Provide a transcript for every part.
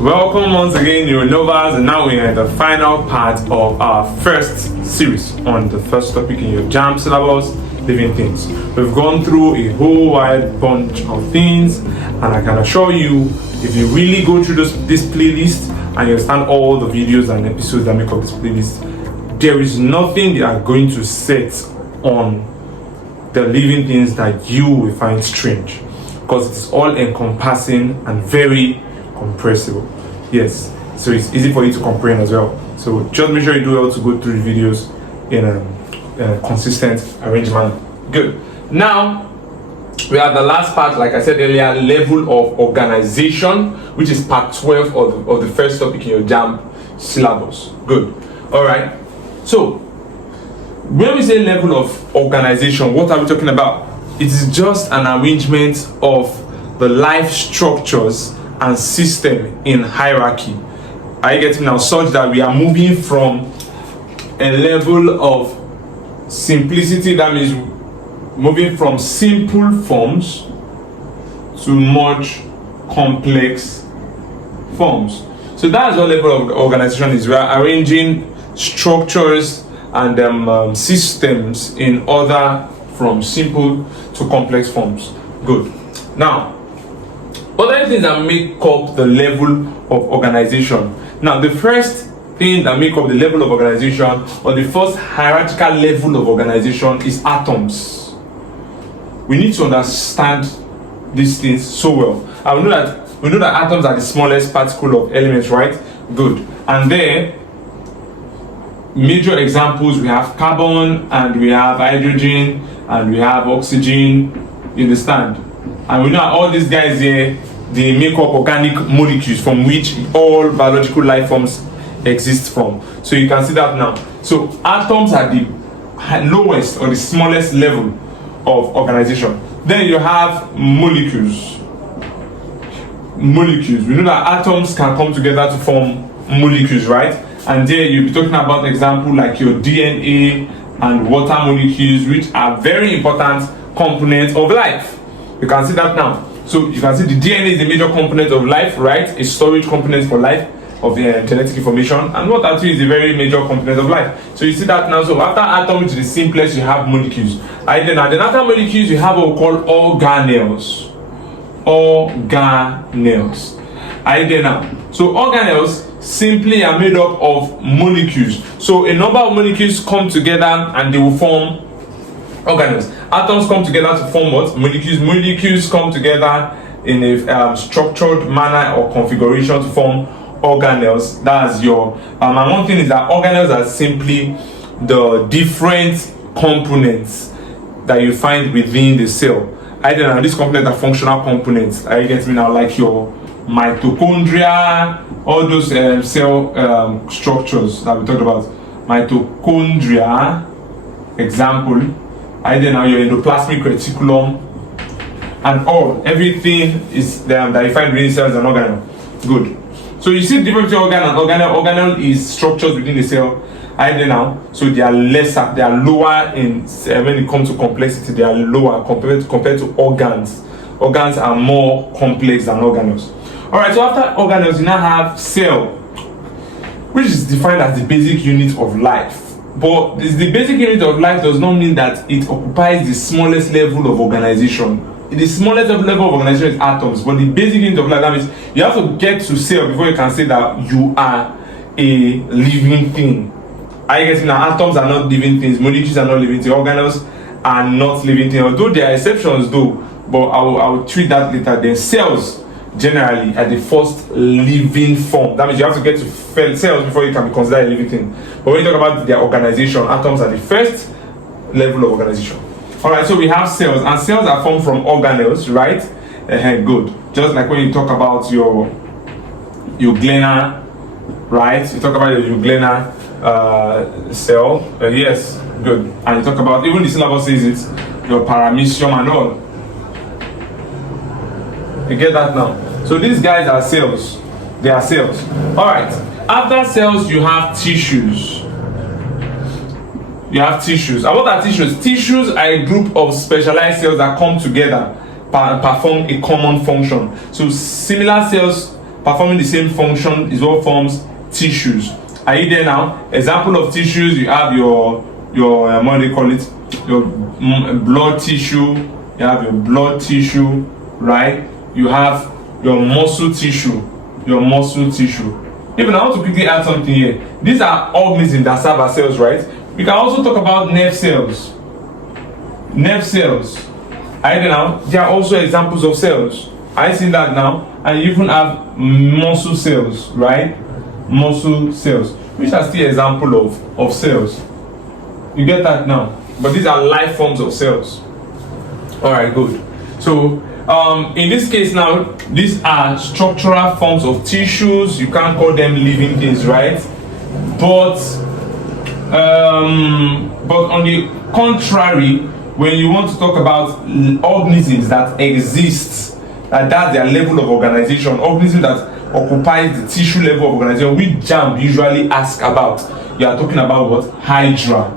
Welcome once again, your Novas, and now we're at the final part of our first series on the first topic in your JAMB syllabus, living things. We've gone through a whole wide bunch of things, and I can assure you, if you really go through this playlist and you understand all the videos and episodes that make up this playlist, there is nothing they are going to set on the living things that you will find strange, because it's all encompassing and very compressible. Yes, so it's easy for you to comprehend as well. So just make sure you do well to go through the videos in a consistent arrangement. Good. Now we are at the last part, like I said earlier, level of organization, which is part 12 of the first topic in your JAMB syllabus. Good. All right. So when we say level of organization, what are we talking about? It is just an arrangement of the life structures and system in hierarchy. Are you getting now? Such that we are moving from a level of simplicity, that means moving from simple forms to much complex forms. So that's what level of organization is. We are arranging structures and systems in order from simple to complex forms. Good. Now, other things that make up the level of organization. Now, the first thing that make up the level of organization, or the first hierarchical level of organization, is atoms. We need to understand these things so well. And we know that atoms are the smallest particle of elements, right? Good. And then major examples, we have carbon, and we have hydrogen, and we have oxygen. You understand? And we know all these guys here, they make up organic molecules from which all biological life forms exist from. So you can see that now. So atoms are the lowest or the smallest level of organization. Then you have molecules. Molecules. We know that atoms can come together to form molecules, right? And there you'll be talking about example like your DNA and water molecules, which are very important components of life. You can see that now. So you can see the DNA is a major component of life, right? A storage component for life of the genetic information, and water too is a very major component of life. So you see that now. So after atom, which is the simplest, you have molecules. And then after molecules, you have what we call organelles. Organelles. So organelles simply are made up of molecules. So a number of molecules come together and they will form organelles. Atoms come together to form what? Molecules. Molecules come together in a structured manner or configuration to form organelles. That's your and one thing is that organelles are simply the different components that you find within the cell. I don't know, these components are functional components. Are you getting me now? Like your mitochondria, all those cell structures that we talked about. Mitochondria, example. I don't know, your endoplasmic reticulum, and everything is there that you find within cells and organelle. Good. So you see the difference between organ and organelle. Organelle is structures within the cell. I don't know. So they are lesser, they are lower in when it comes to complexity. They are lower compared to organs. Organs are more complex than organelles. All right. So after organelles, you now have cell, which is defined as the basic unit of life. But the basic unit of life does not mean that it occupies the smallest level of organization. The smallest level of organization is atoms, but the basic unit of life, that means you have to get to cell before you can say that you are a living thing. Are you getting now? Atoms are not living things, molecules are not living things, organelles are not living things, although there are exceptions though, but I will treat that later. Then cells generally are the first living form. That means you have to get to cells before you can be considered a living thing. But when you talk about their organization, atoms are the first level of organization. Alright, so we have cells, and cells are formed from organelles, right? Good. Just like when you talk about your euglenar, right? You talk about your euglenar cell. Yes, good. And you talk about, even the syllabus says it, your paramecium and all. You get that now? So these guys are cells. They are cells. Alright. After cells, you have tissues. You have tissues. And what are tissues? Tissues are a group of specialized cells that come together and perform a common function. So similar cells performing the same function is what forms tissues. Are you there now? Example of tissues, you have your what do they call it? Your blood tissue. You have your blood tissue, right? You have your muscle tissue. Your muscle tissue. Even I want to quickly add something here. These are organisms that serve as cells, right? We can also talk about nerve cells. Nerve cells. Are you there now? They are also examples of cells. I see that now. And you even have muscle cells, right? Muscle cells, which are still example of cells. You get that now? But these are life forms of cells. All right, good. So in this case now, these are structural forms of tissues. You can't call them living things, right? But on the contrary, when you want to talk about organisms that exist, that's their level of organization, organisms that occupies the tissue level of organization, which JAMB usually ask about, you are talking about what? Hydra.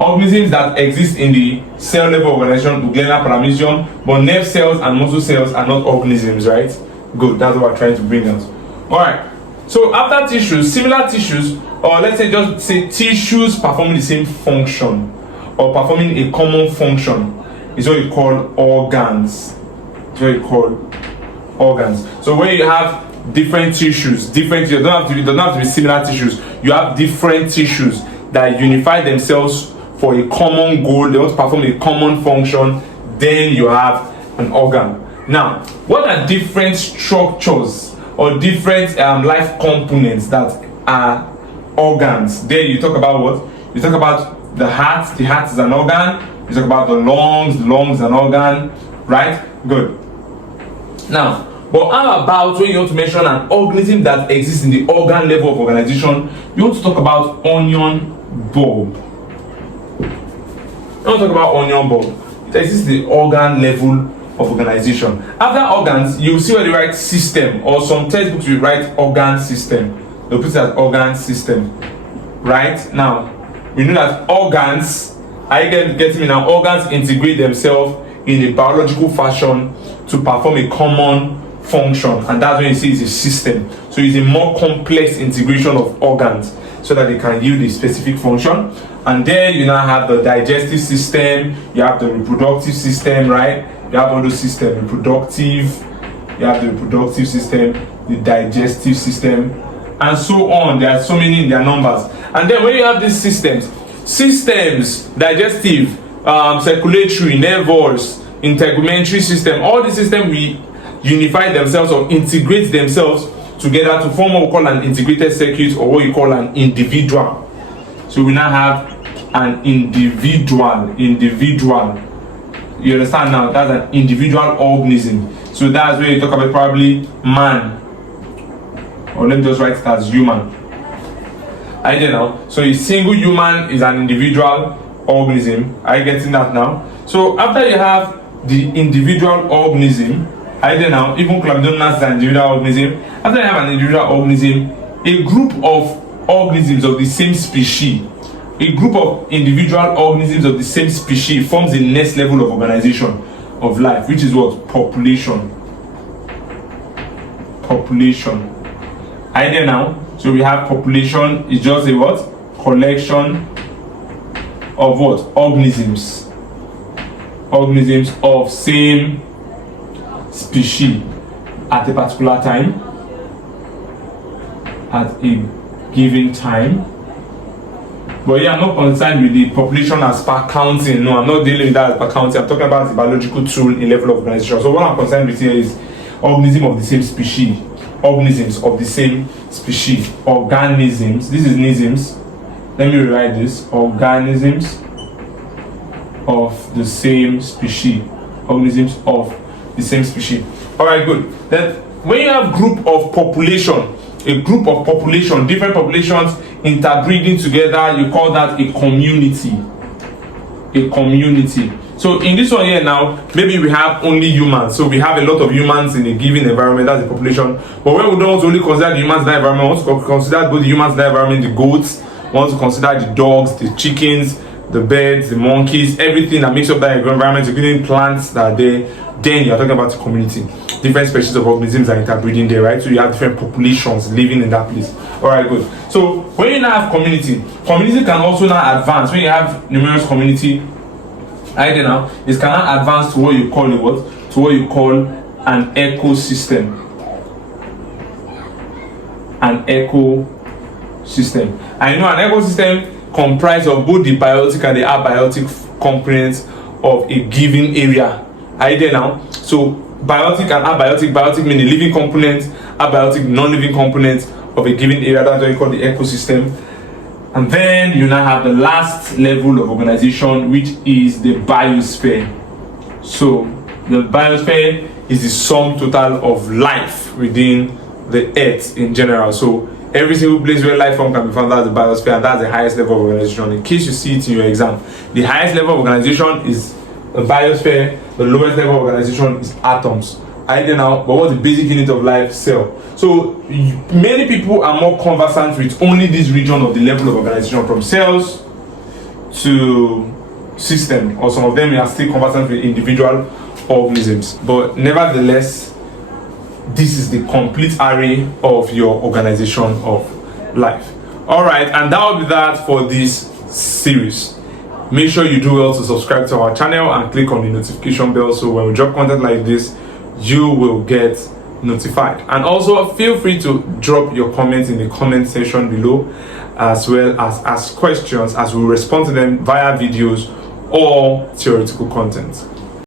Organisms that exist in the cell level organization, glandular paramecium, but nerve cells and muscle cells are not organisms, right? Good, that's what we're trying to bring out. All right. So after tissues, similar tissues, or let's say just say tissues performing the same function or performing a common function, is what you call organs. It's what you call organs. So when you have different tissues, it doesn't have to be similar tissues. You have different tissues that unify themselves for a common goal. They want to perform a common function. Then you have an organ. Now, what are different structures or different life components that are organs? There you talk about what? You talk about the heart. The heart is an organ. You talk about the lungs is an organ, right? Good. Now, but how about when you want to mention an organism that exists in the organ level of organization? You want to talk about onion bulb. You want to talk about onion bulb. It exists in the organ level of organization. After organs, you see where they write system, or some textbooks will write organ system. They'll put it as organ system. Right? Now, we know that organs, are you getting me now? Organs integrate themselves in a biological fashion to perform a common function, and that's when you see it's a system. So it's a more complex integration of organs so that they can yield a specific function. And then you now have the digestive system, you have the reproductive system, right? You have all those systems, you have the reproductive system, the digestive system, and so on. There are so many in their numbers. And then when you have these systems, digestive, circulatory, nervous, integumentary system, all the systems we unify themselves or integrate themselves together to form what we call an integrated circuit, or what you call an individual. So we now have an individual. You understand now? That's an individual organism. So that's where you talk about probably man, or let me just write it as human. I don't know. So a single human is an individual organism. Are you getting that now? So after you have the individual organism, I don't know, even Chlamydomonas is an individual organism. After you have an individual organism, a group of organisms of the same species, a group of individual organisms of the same species forms the next level of organization of life, which is what? Population. I don't know. So we have population is just a what? Collection of what? Organisms of same species at a particular time, at a given time. But yeah, I'm not concerned with the population as per counting. No, I'm not dealing with that as per counting. I'm talking about the biological tool in level of organization. So what I'm concerned with here is organism of the same species. Organisms of the same species. Organisms. This is nisms. Let me rewrite this. Organisms of the same species. Organisms of the same species. Alright, good. Then when you have group of population, different populations interbreeding together, you call that a community. So in this one here now, maybe we have only humans. So we have a lot of humans in a given environment, that's the population. But when we don't want to only consider the humans in the environment, we want to consider both the humans in the environment, the goats, we want to consider the dogs, the chickens, the birds, the monkeys, everything that makes up that environment, including plants that are there, then you're talking about a community. Different species of organisms are interbreeding there, right? So you have different populations living in that place. All right, good. So when you now have community can also now advance. When you have numerous community, right there now, it can now advance to what you call an ecosystem. An ecosystem. And you know, an ecosystem comprised of both the biotic and the abiotic components of a given area. Are you there now? So biotic and abiotic, biotic mean the living component, abiotic non-living component of a given area. That's what you call the ecosystem. And then you now have the last level of organization, which is the biosphere. So the biosphere is the sum total of life within the earth in general. So every single place where life form can be found, that's the biosphere, and that's the highest level of organization. In case you see it in your exam, the highest level of organization is the biosphere, the lowest level of organization is atoms. I don't know, but what's the basic unit of life? Cell. So many people are more conversant with only this region of the level of organization, from cells to system, or some of them are still conversant with individual organisms. But nevertheless, this is the complete array of your organization of life. All right, and that will be that for this series. Make sure you do well to subscribe to our channel and click on the notification bell, so when we drop content like this, you will get notified. And also feel free to drop your comments in the comment section below, as well as ask questions, as we respond to them via videos or theoretical content.